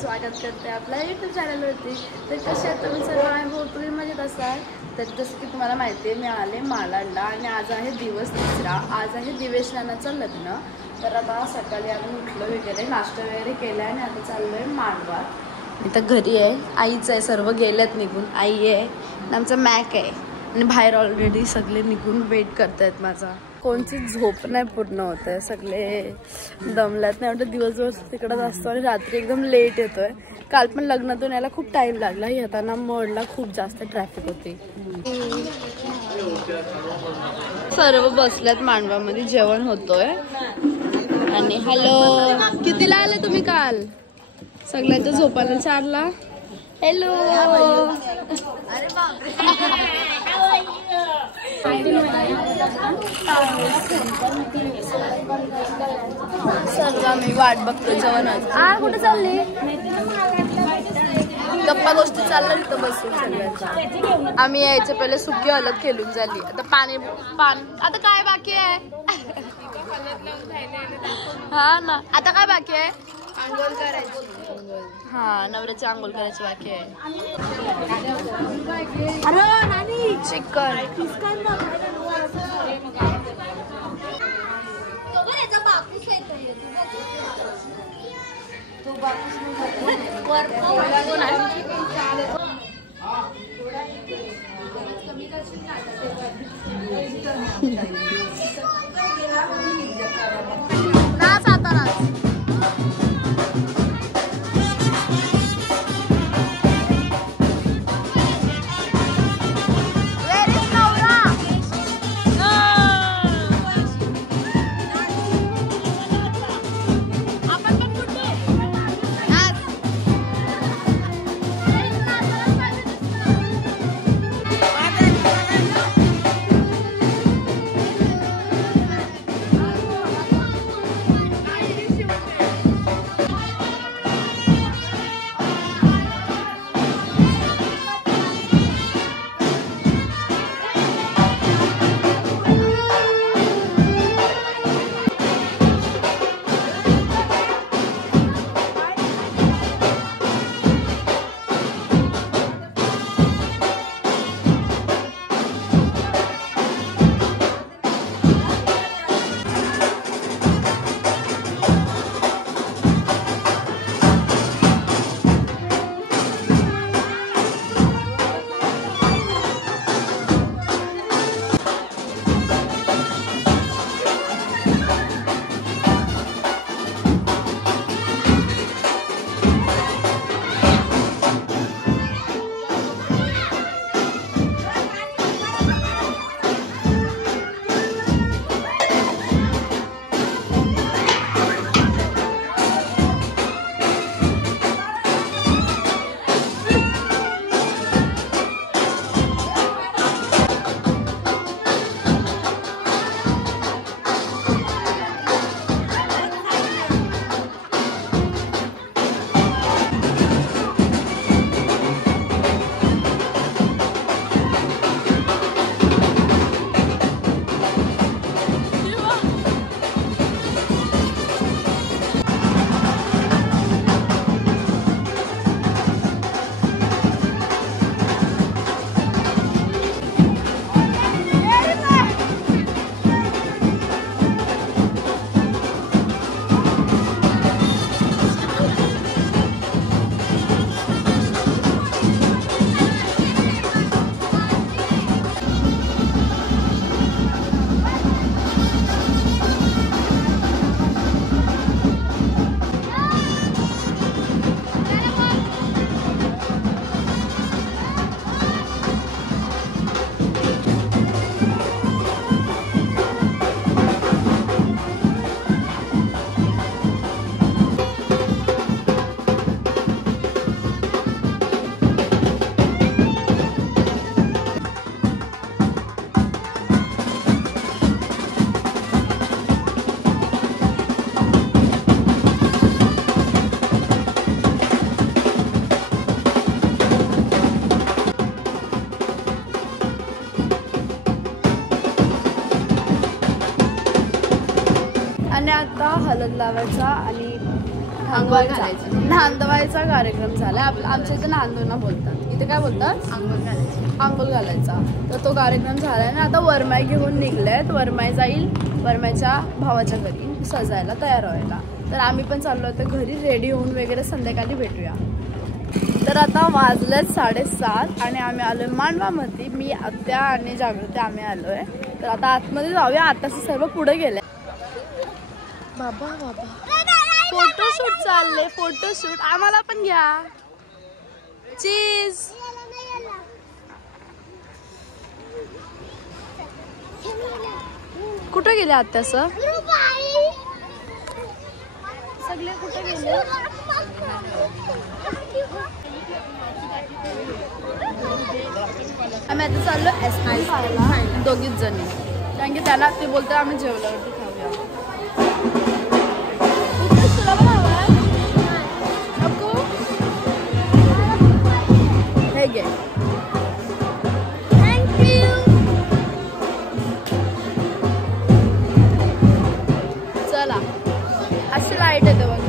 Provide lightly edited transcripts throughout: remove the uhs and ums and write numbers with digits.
स्वागत करते आपल्या यूट्यूब चॅनलवरती। तर कसे आहात तुम्ही सर्व? आहे हो, तुम्ही मजेत असाल तर जसं की तुम्हाला माहिती आहे मी आले मालाडला आणि आज आहे दिवस तिसरा। आज आहे दिवेशनानाचं लग्न। तर आता सकाळी आम्ही उठलो वगैरे, नाश्ता वगैरे केला आणि आता चाललो आहे मांडवात। इथं घरी आहे, आईचं आहे, सर्व गेल्यात निघून। आई आहे, आमचा मॅक आहे आणि बाहेर ऑलरेडी सगळे निघून वेट करतायत माझा। कोणची झोप नाही पूर्ण होत आहे, सगळे दमल्यात नाही वाटत। दिवसभर तिकडंच असतो आणि रात्री एकदम लेट येतोय। काल पण लग्नातून यायला खूप टाइम लागला, येताना मोडला खूप जास्त ट्रॅफिक होती। सर्व बसल्यात मांडवामध्ये, जेवण होतोय। आणि हॅलो, कितीला आले तुम्ही काल? सगळ्यांच्या झोपायला 4ला। हॅलो, सर्व मी वाट बघतो जेवणाची। कुठे चालली? गप्पा गोष्टी चालल्या तिथं बसून सगळ्यांच्या। आम्ही यायच्या पहिले सुकी हलत खेळून झाली, आता पाणी आता काय बाकी आहे? हा ना, आता काय बाकी आहे? आंघोळ करायची। हा, नवऱ्याची आंघोळ करायची बाकी आहे। चिकन आणि आता हळद लावायचा आणि आंघोळ घालायचं। नांदवायचा कार्यक्रम झाला. आमच्या इथे नांदवणा बोलतात, इथे काय बोलतात? आंघोळ घालायचा. तर तो कार्यक्रम झाला आणि आता वरमाई घेऊन निघलेत. वरमाई जाईल वरमाईच्या भावाच्या घरी सजायला तयार व्हायला. तर आम्ही पण चाललो होतो घरी रेडी होऊन वगैरे संध्याकाळी भेटूया. तर आता वाजलेत 7:30 आणि आम्ही आलोय मांडवामध्ये. मी आत्या आणि जागृती आम्ही आलोय. तर आता आतमध्ये जाऊया. आताच सर्व पुढे गेले. बाबा बाबा फोटोशूट चालले. फोटोशूट आम्हाला पण घ्या. चीज कुठे गेले आत्या? सगळे कुठे गेले? आम्ही आता चाललो एसआय खायला दोघीच जणी. कारण की त्याला ते बोलतो आम्ही जेवल्यावरती खाऊया. तुला पण हवा नको? हे घे. थँक्यू. चला अशी लाईट येते बघ.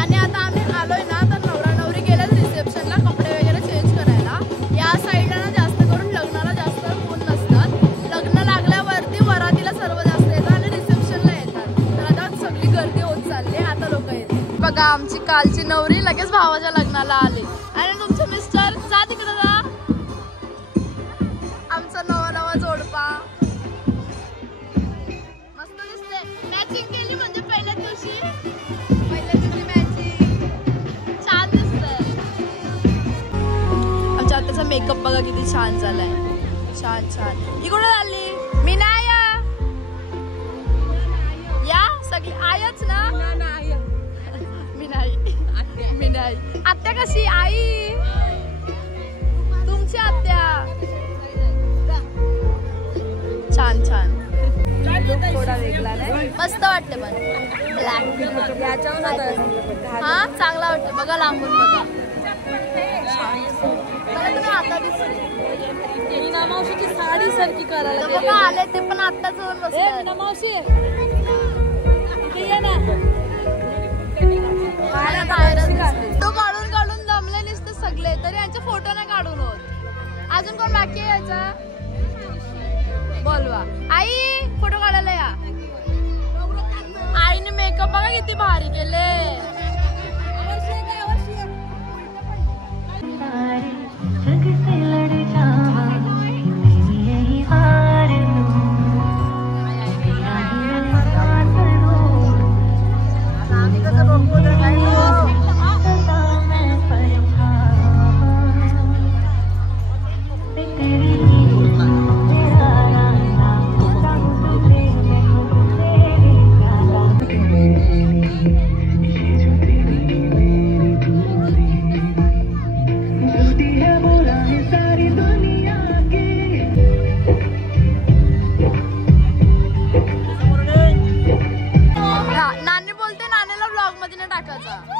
आणि आता आम्ही आलोय ना, तर नवरा नवरी गेल्या रिसेप्शनला कपडे वगैरे चेंज करायला. या साईडला ना जास्त करून लग्नाला जास्त कोण नसतात. लग्न लागल्यावरती वरातीला सर्व जास्त येतात आणि रिसेप्शनला येतात. तर आता सगळी गर्दी होत चालली. आता लोक येते बघा. आमची कालची नवरी लगेच भावाच्या लग्नाला आली. आणि तुमचे मिस्टर जा तिकडे जा. आमचा नवा नवा जोडपा मस्त दिसते. मॅचिंग केली म्हणजे पहिल्या दिवशी मॅचिंग छान दिसतंय. आमच्या आत्याचा मेकअप बघा किती छान झालाय. छान छान. ही कुठं झाली? मी नाही या सगळी आयच ना. मी नाही. आत्या कशी? आई तुमची आत्या छान छान. थोडा वेगळा नाही मस्त वाटते पण ब्लॅक. हा चांगला वाटतं बघा. लांबून बघा. तुम्ही आता दिसली मावशीची साडी सारखी करायला बघा. आले ते पण आता जाऊन बसले. मावशी फोटो काढून काढून जमले नसते सगळे. तरी यांचे फोटो नाही काढून होत. अजून कोण बाकी आहे याचा? बोलवा. आई फोटो काढायला या. आईने मेकअप बघा किती भारी केले.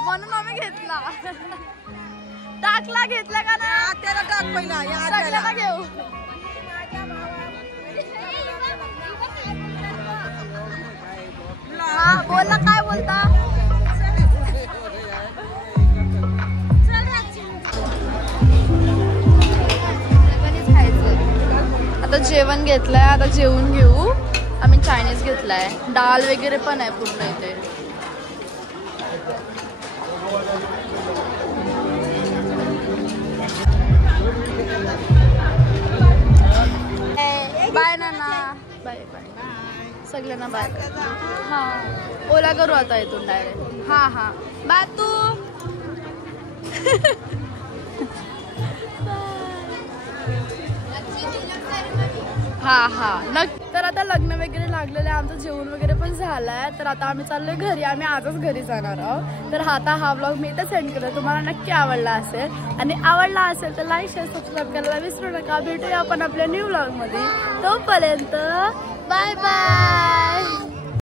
म्हणून आम्ही घेतला. टाकला घेतला का ना? त्याला टाक पहिला. सगळ्यांना घेऊ. हा बोलला. काय बोलता? आता जेवण घेतलंय. आता जेवून घेऊ. आम्ही चायनीज घेतलाय. डाळ वगैरे पण आहे पूर्ण इथे. बाय नाना. बाय बाय सगळ्यांना बाय. हा ओला करू आता इथून डायरेक्ट. हा हा बाय तू. हा हा नक्की. तर आता लग्न वगैरे लागलेलं आहे. आमचं जेवण वगैरे पण झालंय. तर आता आम्ही चाललोय घरी. आम्ही आजच घरी जाणार आहोत. तर आता हा ब्लॉग मी इथं सेंड केला. तुम्हाला नक्की आवडला असेल. आणि आवडला असेल तर लाईक शेअर सबस्क्राईब करायला विसरू नका. भेटूया आपण आपल्या न्यू ब्लॉग मध्ये. तोपर्यंत बाय बाय.